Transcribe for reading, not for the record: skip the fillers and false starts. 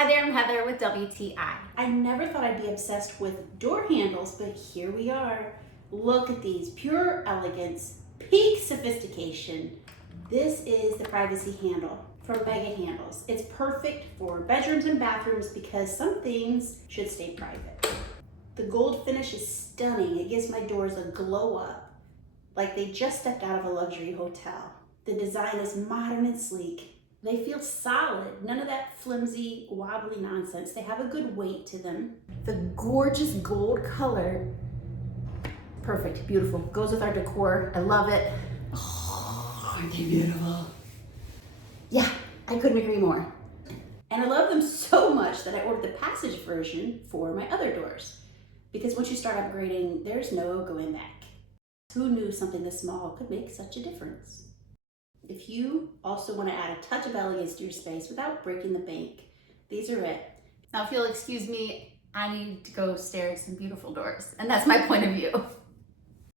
Hi there, I'm Heather with WTI. I never thought I'd be obsessed with door handles, but here we are. Look at these, pure elegance, peak sophistication. This is the privacy handle from Mega Handles. It's perfect for bedrooms and bathrooms because some things should stay private. The gold finish is stunning. It gives my doors a glow up, like they just stepped out of a luxury hotel. The design is modern and sleek. They feel solid, none of that flimsy, wobbly nonsense. They have a good weight to them. The gorgeous gold color, perfect, beautiful. Goes with our decor, I love it. Oh, aren't they beautiful? Yeah, I couldn't agree more. And I love them so much that I ordered the passage version for my other doors. Because once you start upgrading, there's no going back. Who knew something this small could make such a difference? If you also want to add a touch of elegance to your space without breaking the bank, these are it. Now if you'll excuse me, I need to go stare at some beautiful doors, and that's my point of view.